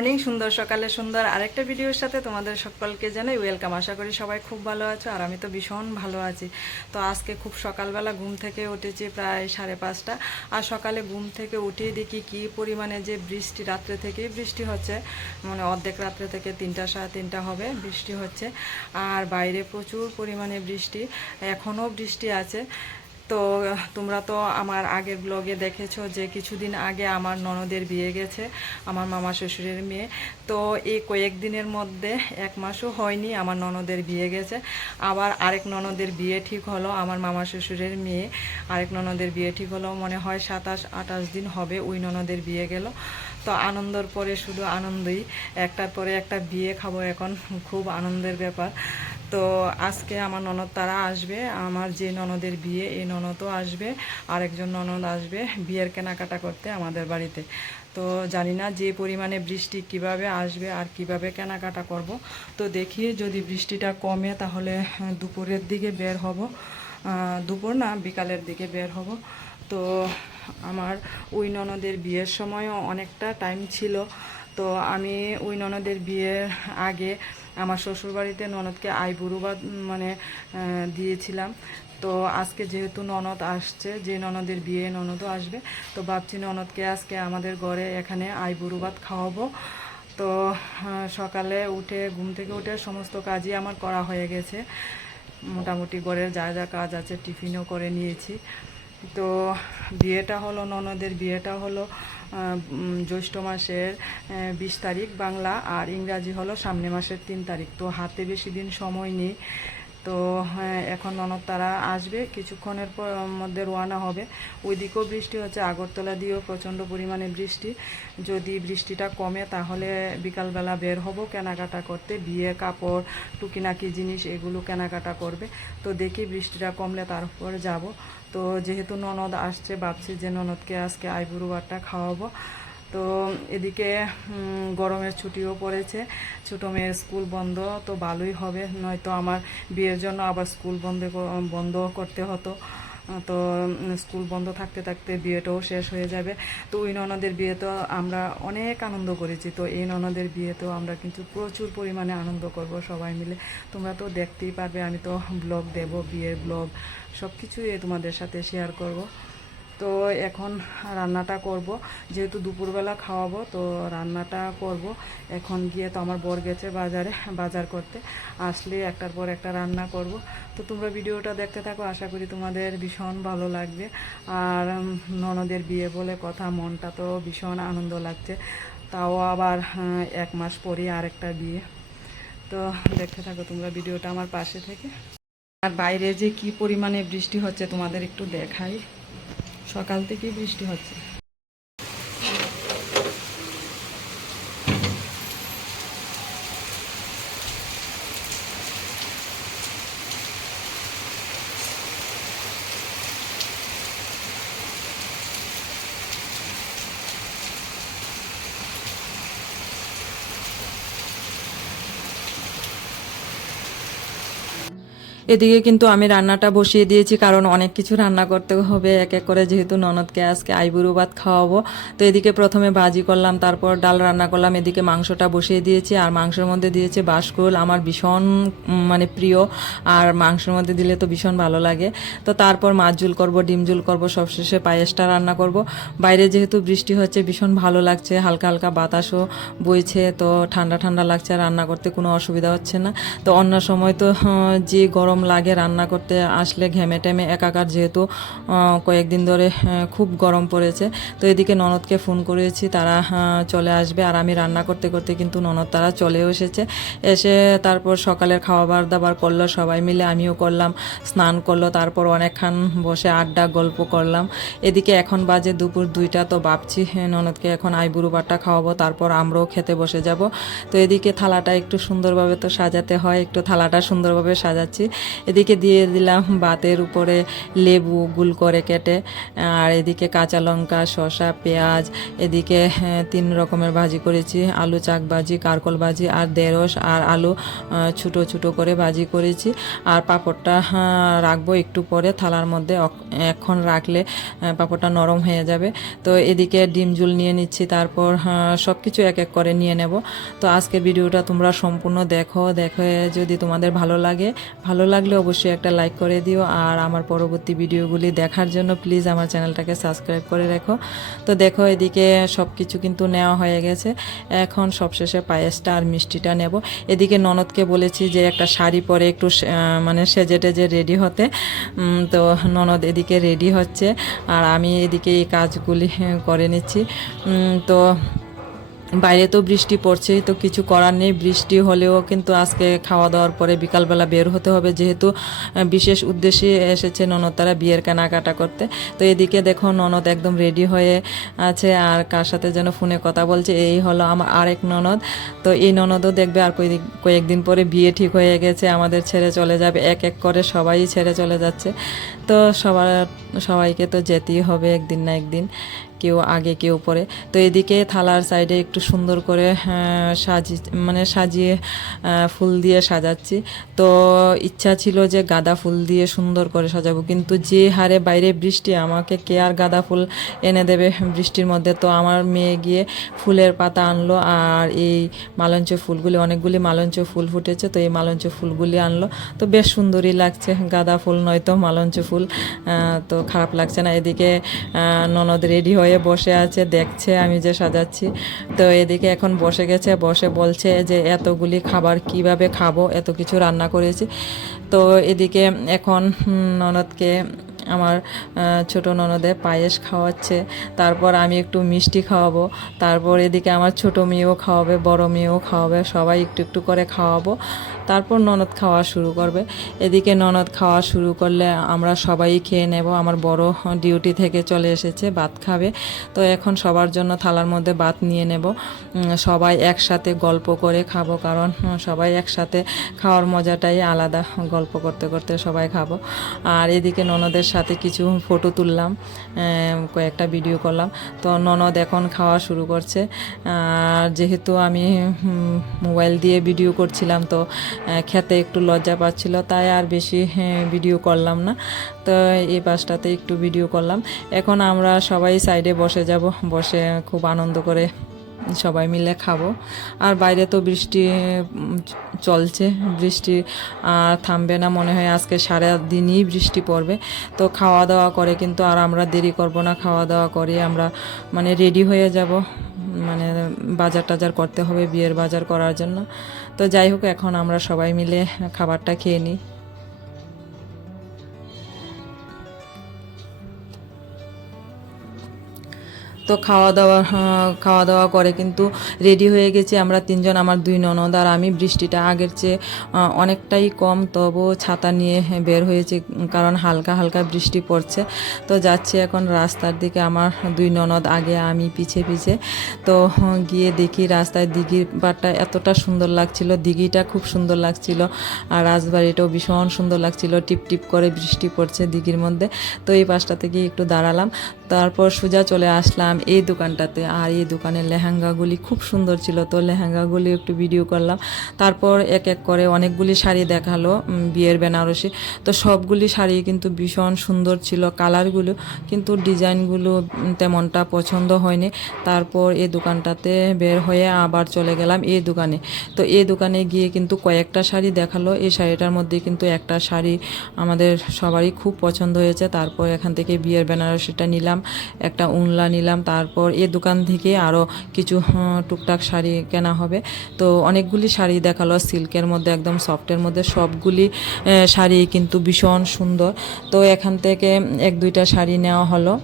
Morning, সুন্দর সকালে সুন্দর আরেকটা ভিডিওর সাথে তোমাদের সকলকে জানাই ওয়েলকাম। আশা করি সবাই খুব ভালো আছো আর আমি তো ভীষণ ভালো আছি। তো আজকে খুব সকালবেলা ঘুম থেকে উঠেছি প্রায় সাড়ে পাঁচটা। আর সকালে ঘুম থেকে উঠেই দেখি কি পরিমাণে যে বৃষ্টি, রাত্রে থেকেই বৃষ্টি হচ্ছে। মানে অর্ধেক রাত্রে থেকে তিনটা সাড়ে তিনটা হবে বৃষ্টি হচ্ছে। আর বাইরে প্রচুর পরিমাণে বৃষ্টি, এখনও বৃষ্টি আছে। তো তোমরা তো আমার আগের ব্লগে দেখেছ যে কিছুদিন আগে আমার ননদের বিয়ে গেছে, আমার মামা শ্বশুরের মেয়ে। তো এই কয়েকদিনের মধ্যে, এক মাসও হয়নি আমার ননদের বিয়ে গেছে। আবার আরেক ননদের বিয়ে ঠিক হলো আমার মামা শ্বশুরের মেয়ে। আরেক ননদের বিয়ে ঠিক হলো, মনে হয় সাতাশ, আঠাশ দিন হবে ওই ননদের বিয়ে গেল। তো আনন্দর পরে শুধু আনন্দই, একটার পরে একটা বিয়ে খাব এখন, খুব আনন্দের ব্যাপার। তো আজকে আমার ননদ তারা আসবে আমার যে ননদের বিয়ে এই ননদও আসবে আরেকজন ননদ আসবে বিয়ের কেনাকাটা করতে আমাদের বাড়িতে। তো জানি না যে পরিমাণে বৃষ্টি কীভাবে আসবে আর কীভাবে কেনাকাটা করব। তো দেখি যদি বৃষ্টিটা কমে তাহলে হ্যাঁ, দুপুরের দিকে বের হব। দুপুর না বিকালের দিকে বের হব। তো আমার ওই ননদের বিয়ের সময়ও অনেকটা টাইম ছিল। তো আমি ওই ননদের বিয়ের আগে আমার শ্বশুরবাড়িতে ননদকে আইবুড়ো বা মানে দিয়েছিলাম। তো আজকে যেহেতু ননদ আসছে, যে ননদের বিয়ে ননদও আসবে, তো ভাবছি ননদকে আজকে আমাদের ঘরে এখানে আইবুড়ো ভাত খাওয়াবো। তো সকালে উঠে, ঘুম থেকে উঠে সমস্ত কাজই আমার করা হয়ে গেছে। মোটামুটি ঘরের যা যা কাজ আছে টিফিনও করে নিয়েছি। তো বিয়েটা হলো, ননদের বিয়েটা হলো জ্যৈষ্ঠ মাসের বিশ তারিখ বাংলা, আর ইংরাজি হলো সামনে মাসের তিন তারিখ। তো হাতে বেশি দিন সময় নেই। তো হ্যাঁ, এখন ননদ তারা আসবে। কিছুক্ষণের পর মধ্যে রোয়ানা হবে। ওইদিকেও বৃষ্টি হচ্ছে আগরতলা দিয়েও প্রচণ্ড পরিমাণে বৃষ্টি। যদি বৃষ্টিটা কমে তাহলে বিকালবেলা বের হব কেনাকাটা করতে। বিয়ে কাপড় টুকিনাকি জিনিস এগুলো কেনাকাটা করবে। তো দেখি বৃষ্টিটা কমলে তারপর যাব। তো যেহেতু ননদ আসছে ভাবছি যে ননদকে আজকে আইবুড়ো ভাতটা খাওয়াবো। তো এদিকে গরমের ছুটিও পড়েছে। ছোটো মেয়ের স্কুল বন্ধ, তো ভালোই হবে। নয়তো আমার বিয়ের জন্য আবার স্কুল বন্ধ বন্ধ করতে হতো। তো স্কুল বন্ধ থাকতে থাকতে বিয়েটাও শেষ হয়ে যাবে। তো ওই ননদের বিয়ে তো আমরা অনেক আনন্দ করেছি। তো এই ননদের বিয়েতেও আমরা কিন্তু প্রচুর পরিমাণে আনন্দ করব সবাই মিলে। তোমরা তো দেখতেই পারবে, আমি তো ব্লগ দেব, বিয়ের ব্লগ সব কিছুই তোমাদের সাথে শেয়ার করব। তো এখন রান্নাটা করব। যেহেতু দুপুরবেলা খাওয়াবো, তো রান্নাটা করব। এখন গিয়ে তো আমার বর গেছে বাজারে, বাজার করতে। আসলে একটার পর একটা রান্না করব। তো তোমরা ভিডিওটা দেখতে থাকো, আশা করি তোমাদের ভীষণ ভালো লাগবে। আর ননদের বিয়ে বলে কথা, মনটা তো ভীষণ আনন্দ লাগছে। তাও আবার এক মাস পরই আরেকটা বিয়ে। তো দেখতে থাকো তোমরা ভিডিওটা আমার পাশে থেকে। আর বাইরে যে কি পরিমাণে বৃষ্টি হচ্ছে তোমাদের একটু দেখাই। সকাল থেকেই বৃষ্টি হচ্ছে। এদিকে কিন্তু আমি রান্নাটা বসিয়ে দিয়েছি, কারণ অনেক কিছু রান্না করতে হবে, এক এক করে যেহেতু ননদকে আজকে আইবুড়ো ভাত খাওয়াবো। তো এদিকে প্রথমে ভাজি করলাম, তারপর ডাল রান্না করলাম, এদিকে মাংসটা বসিয়ে দিয়েছি, আর মাংসের মধ্যে দিয়েছে বাসকুল, আমার ভীষণ মানে প্রিয়, আর মাংসের মধ্যে দিলে তো ভীষণ ভালো লাগে। তো তারপর মাছ ঝুল করব, ডিম ঝুল করব, সবশেষে পায়েসটা রান্না করব। বাইরে যেহেতু বৃষ্টি হচ্ছে, ভীষণ ভালো লাগছে, হালকা হালকা বাতাসও বইছে, তো ঠান্ডা ঠান্ডা লাগছে রান্না করতে কোনো অসুবিধা হচ্ছে না। তো অন্য সময় তো যে গরম লাগে রান্না করতে, আসলে ঘেমে টেমে একাকার যেহেতু কয়েকদিন ধরে খুব গরম পড়েছে। তো এদিকে ননদকে ফোন করেছি, তারা চলে আসবে। আর আমি রান্না করতে করতে কিন্তু ননদ, তারা চলেও এসেছে। এসে তারপর সকালের খাবার দাবার করল সবাই মিলে, আমিও করলাম, স্নান করল, তারপর অনেকক্ষণ বসে আড্ডা, গল্প করলাম। এদিকে এখন বাজে দুপুর দুইটা, তো ভাবছি ননদকে এখন আইবুড়ো বাট্টা খাওয়াবো, তারপর আমরাও খেতে বসে যাব। তো এদিকে থালাটা একটু সুন্দরভাবে তো সাজাতে হয়, একটু থালাটা সুন্দরভাবে সাজাচ্ছি। এদিকে দিয়ে দিলাম ভাতের উপরে লেবু গুল করে কেটে আর এদিকে কাঁচা লঙ্কা শসা পেঁয়াজ এদিকে হ্যাঁ, তিন রকমের ভাজি করেছি আলু চাক ভাজি কারকল ভাজি আর দেরস আর আলু ছোটো ছোটো করে ভাজি করেছি। আর পাঁপড়টা হ্যাঁ, রাখব একটু পরে থালার মধ্যে এখন রাখলে পাঁপড়টা নরম হয়ে যাবে। তো এদিকে ডিম জুল নিয়ে নিচ্ছি তারপর সব কিছু এক এক করে নিয়ে নেব। তো আজকের ভিডিওটা তোমরা সম্পূর্ণ দেখো দেখে যদি তোমাদের ভালো লাগে ভালো লাগলে অবশ্যই একটা লাইক করে দিও আর আমার পরবর্তী ভিডিওগুলি দেখার জন্য প্লিজ আমার চ্যানেলটাকে সাবস্ক্রাইব করে রাখো। তো দেখো এদিকে সব কিছু কিন্তু নেওয়া হয়ে গেছে। এখন সবশেষে পায়েসটা আর মিষ্টিটা নেব। এদিকে ননদকে বলেছি যে একটা শাড়ি পরে একটু মানে সেজে টেজে রেডি হতে। তো ননদ এদিকে রেডি হচ্ছে আর আমি এদিকে এই কাজগুলি করে নিচ্ছি। তো বাইরে তো বৃষ্টি পড়ছেই তো কিছু করার নেই। বৃষ্টি হলেও কিন্তু আজকে খাওয়া দাওয়ার পরে বিকালবেলা বের হতে হবে। যেহেতু বিশেষ উদ্দেশ্যে এসেছে ননদ তারা বিয়ের কেনাকাটা করতে। তো এদিকে দেখো, ননদ একদম রেডি হয়ে আছে আর কার সাথে যেন ফোনে কথা বলছে, এই হলো আমার আরেক ননদ। তো এই ননদও দেখবে আর কয়েক কয়েকদিন পরে বিয়ে ঠিক হয়ে গেছে, আমাদের ছেড়ে চলে যাবে। এক এক করে সবাই ছেড়ে চলে যাচ্ছে। তো সবার সবাইকে তো যেতেই হবে একদিন না একদিন। কেউ আগে, কেউ পরে। তো এদিকে থালার সাইডে একটু সুন্দর করে সাজি মানে সাজিয়ে ফুল দিয়ে সাজাচ্ছি। তো ইচ্ছা ছিল যে গাঁদা ফুল দিয়ে সুন্দর করে সাজাবো, কিন্তু যে হারে বাইরে বৃষ্টি, আমাকে কে আর গাঁদা ফুল এনে দেবে বৃষ্টির মধ্যে? তো আমার মেয়ে গিয়ে ফুলের পাতা আনলো, আর এই মালঞ্চ ফুলগুলি, অনেকগুলি মালঞ্চ ফুল ফুটেছে, তো এই মালঞ্চ ফুলগুলি আনলো। তো বেশ সুন্দরই লাগছে গাঁদা ফুল, নয়তো মালঞ্চ ফুল তো খারাপ লাগছে না। এদিকে ননদ রেডি হয়ে বসে আছে, দেখছে আমি যে সাজাচ্ছি। তো এদিকে এখন বসে গেছে, বসে বলছে যে এতগুলি খাবার কীভাবে খাব, এত কিছু রান্না করেছি। তো এদিকে এখন ননদকে আমার ছোট ননদে পায়েস খাওয়াচ্ছে। তারপর আমি একটু মিষ্টি খাওয়াবো। তারপর এদিকে আমার ছোট মেয়েও খাওয়াবে, বড় মেয়েও খাওয়াবে, সবাই একটু একটু করে খাওয়াবো। তারপর ননদ খাওয়া শুরু করবে। এদিকে ননদ খাওয়া শুরু করলে আমরা সবাই খেয়ে নেব। আমার বড় ডিউটি থেকে চলে এসেছে, ভাত খাবে। তো এখন সবার জন্য থালার মধ্যে ভাত নিয়ে নেব। সবাই একসাথে গল্প করে খাব কারণ সবাই একসাথে খাওয়ার মজাটাই আলাদা। গল্প করতে করতে সবাই খাব। আর এদিকে ননদের সাথে কিছু ফটো তুললাম কয়েকটা ভিডিও করলাম। তো ননদ এখন খাওয়া শুরু করছে। আর যেহেতু আমি মোবাইল দিয়ে ভিডিও করছিলাম, তো খেতে একটু লজ্জা পাচ্ছিল তাই আর বেশি হ্যাঁ, ভিডিও করলাম না। তো এই বাসটাতে একটু ভিডিও করলাম। এখন আমরা সবাই সাইডে বসে যাব বসে খুব আনন্দ করে সবাই মিলে খাব। আর বাইরে তো বৃষ্টি চলছে বৃষ্টি আর থামবে না মনে হয় আজকে সারা দিনই বৃষ্টি পড়বে। তো খাওয়া দাওয়া করে কিন্তু আর আমরা দেরি করব না খাওয়া দাওয়া করে আমরা মানে রেডি হয়ে যাব। মানে বাজার টাজার করতে হবে, বিয়ের বাজার করার জন্য। তো যাই হোক, এখন আমরা সবাই মিলে খাবারটা খেয়ে নিই। তো খাওয়া দাওয়া খাওয়া দাওয়া করে কিন্তু রেডি হয়ে গেছি আমরা তিনজন, আমার দুই ননদ আর আমি। বৃষ্টিটা আগের চেয়ে অনেকটাই কম তবু ছাতা নিয়ে বের হয়েছি, কারণ হালকা হালকা বৃষ্টি পড়ছে। তো যাচ্ছি এখন রাস্তার দিকে, আমার দুই ননদ আগে, আমি পিছে পিছে। তো গিয়ে দেখি রাস্তায় দিঘির পাড়টা এতটা সুন্দর লাগছিল, দিঘিটা খুব সুন্দর লাগছিল আর রাজবাড়িটাও ভীষণ সুন্দর লাগছিল, টিপ টিপ করে বৃষ্টি পড়ছে দিঘির মধ্যে। তো এই পাশটাতে গিয়ে একটু দাঁড়ালাম, তারপর সোজা চলে আসলাম এই দোকানটাতে। আর এই দোকানের লেহেঙ্গাগুলি খুব সুন্দর ছিল, তো লেহেঙ্গাগুলি একটু ভিডিও করলাম। তারপর এক এক করে অনেকগুলি শাড়ি দেখাল বিয়ের বেনারসি। তো সবগুলি শাড়ি কিন্তু ভীষণ সুন্দর ছিল, কালারগুলো কিন্তু ডিজাইনগুলো তেমনটা পছন্দ হয়নি। তারপর এই দোকানটাতে বের হয়ে আবার চলে গেলাম এই দোকানে। তো এই দোকানে গিয়ে কিন্তু কয়েকটা শাড়ি দেখাল। এই শাড়িটার মধ্যে কিন্তু একটা শাড়ি আমাদের সবারই খুব পছন্দ হয়েছে। তারপর এখান থেকে বিয়ের বেনারসিটা নিলাম, একটা উনলা নিলাম তারপর এ দোকান থেকে আরও কিছু টুকটাক শাড়ি কেনা হবে। তো অনেকগুলি শাড়ি দেখাল, সিল্কের মধ্যে একদম সফটের মধ্যে সবগুলি শাড়ি কিন্তু ভীষণ সুন্দর। তো এখান থেকে এক দুইটা শাড়ি নেওয়া হলো।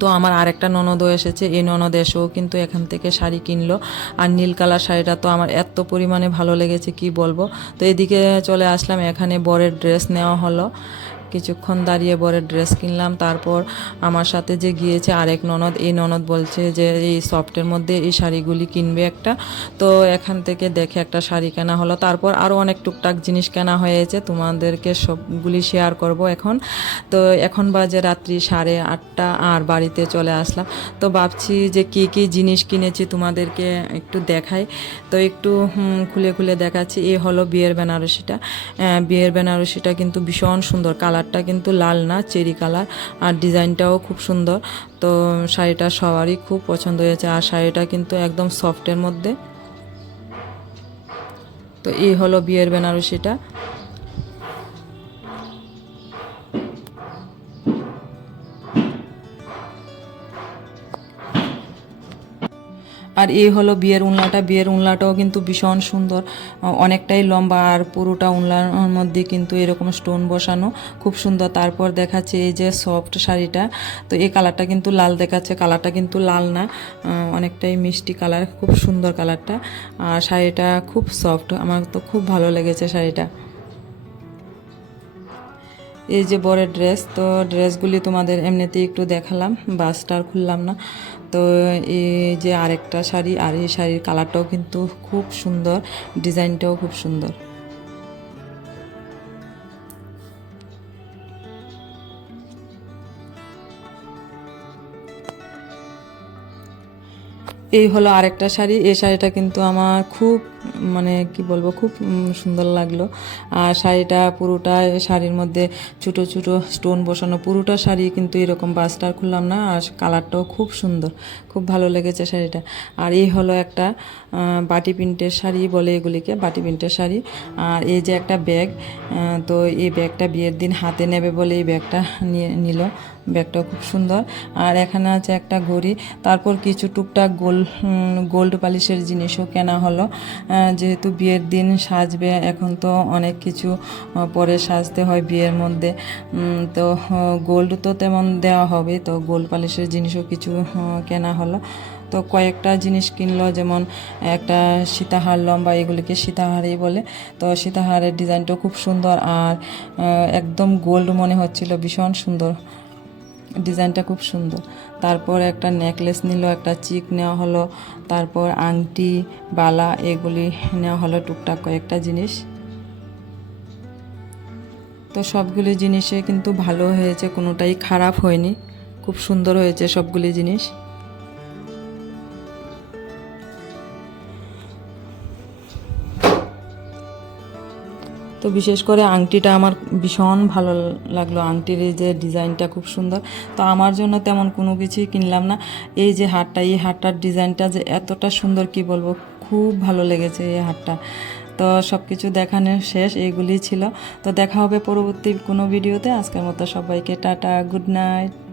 তো আমার আরেকটা ননদও এসেছে, এই ননদ এসেও কিন্তু এখান থেকে শাড়ি কিনলো। আর নীল কালার শাড়িটা তো আমার এত পরিমাণে ভালো লেগেছে, কি বলব? তো এদিকে চলে আসলাম, এখানে বরের ড্রেস নেওয়া হলো। কিছুক্ষণ দাঁড়িয়ে বরের ড্রেস কিনলাম, তারপর আমার সাথে যে গিয়েছে আরেক ননদ, এই ননদ বলছে যে এই সফটের মধ্যে এই শাড়িগুলি কিনবে একটা। তো এখান থেকে দেখে একটা শাড়ি কেনা হলো। তারপর আরও অনেক টুকটাক জিনিস কেনা হয়েছে, তোমাদেরকে সবগুলি শেয়ার করব এখন। তো এখন বাজে রাত্রি সাড়ে আটটা, আর বাড়িতে চলে আসলাম। তো ভাবছি যে কি কি জিনিস কিনেছি তোমাদেরকে একটু দেখাই। তো একটু খুলে খুলে দেখাচ্ছি। এ হলো বিয়ের বেনারসিটা। বিয়ের বেনারসিটা কিন্তু ভীষণ সুন্দর কালারটা কিন্তু লাল না, চেরি কালার। আর ডিজাইনটাও খুব সুন্দর। তো শাড়িটা সবারই খুব পছন্দ হয়েছে। আর শাড়িটা কিন্তু একদম সফটের মধ্যে। তো এই হলো বিয়ের বেনারসিটা। আর এই হলো বিয়ের উনলাটা। বিয়ের উনলাটাও কিন্তু ভীষণ সুন্দর। অনেকটাই লম্বা আর পুরোটা উনলার মধ্যে কিন্তু এরকম স্টোন বসানো। খুব সুন্দর। তারপর দেখাচ্ছে এই যে সফট শাড়িটা। তো এই কালারটা কিন্তু লাল দেখাচ্ছে। কালারটা কিন্তু লাল না। অনেকটাই মিষ্টি কালার। খুব সুন্দর কালারটা। আর শাড়িটা খুব সফট। আমার তো খুব ভালো লেগেছে শাড়িটা। এই যে বরের ড্রেস, তো ড্রেসগুলি তোমাদের এমনিতেই একটু দেখালাম, বাসটা আর খুললাম না। তো এই যে আরেকটা শাড়ি, আর এই শাড়ির কালারটাও কিন্তু খুব সুন্দর, ডিজাইনটাও খুব সুন্দর। এই হলো আরেকটা শাড়ি। এই শাড়িটা কিন্তু আমার খুব মানে কি বলব, খুব সুন্দর লাগল। আর শাড়িটা পুরোটা শাড়ির মধ্যে ছোটো ছোটো স্টোন বসানো পুরোটা শাড়ি কিন্তু এরকম বাসটার খুললাম না, আর কালারটাও খুব সুন্দর। খুব ভালো লেগেছে শাড়িটা। আর এই হলো একটা বাটি প্রিন্টের শাড়ি বলে এগুলিকে, বাটি প্রিন্টের শাড়ি। আর এই যে একটা ব্যাগ তো এই ব্যাগটা বিয়ের দিন হাতে নেবে বলে এই ব্যাগটা নিয়ে, নিল। ব্যাগটাও খুব সুন্দর। আর এখানে আছে একটা ঘড়ি। তারপর কিছু টুকটাক গোল্ড গোল্ড পালিশের জিনিসও কেনা হলো। যেহেতু বিয়ের দিন সাজবে, এখন তো অনেক কিছু পরে সাজতে হয় বিয়ের মধ্যে। তো, গোল্ড তো তেমন দেওয়া হবে। তো গোল্ড পালিশের জিনিসও কিছু কেনা হলো। তো কয়েকটা জিনিস কিনলো, যেমন একটা সীতাহার লম্বা, এগুলিকে সীতাহারই বলে। তো সীতাহারের ডিজাইনটাও খুব সুন্দর। আর একদম গোল্ড মনে হচ্ছিল, ভীষণ সুন্দর। ডিজাইনটা খুব সুন্দর। তারপর একটা নেকলেস নিল, একটা চিক নেওয়া হলো, তারপর আংটি, বালা এগুলি নেওয়া হলো টুকটাক কয়েকটা জিনিস। তো সবগুলি জিনিসে কিন্তু ভালো হয়েছে, কোনোটাই খারাপ হয়নি। খুব সুন্দর হয়েছে সবগুলি জিনিস। তো বিশেষ করে আংটিটা আমার ভীষণ ভালো লাগল। আংটির এই যে ডিজাইনটা খুব সুন্দর। তো আমার জন্য তেমন কোনো কিছুই কিনলাম না। এই যে হারটা, এই হারটার ডিজাইনটা যে এতটা সুন্দর কি বলব, খুব ভালো লেগেছে এই হারটা। তো সব কিছু দেখানো শেষ এইগুলি ছিল। তো দেখা হবে পরবর্তী কোনো ভিডিওতে। আজকের মতো সবাইকে টাটা, গুড নাইট।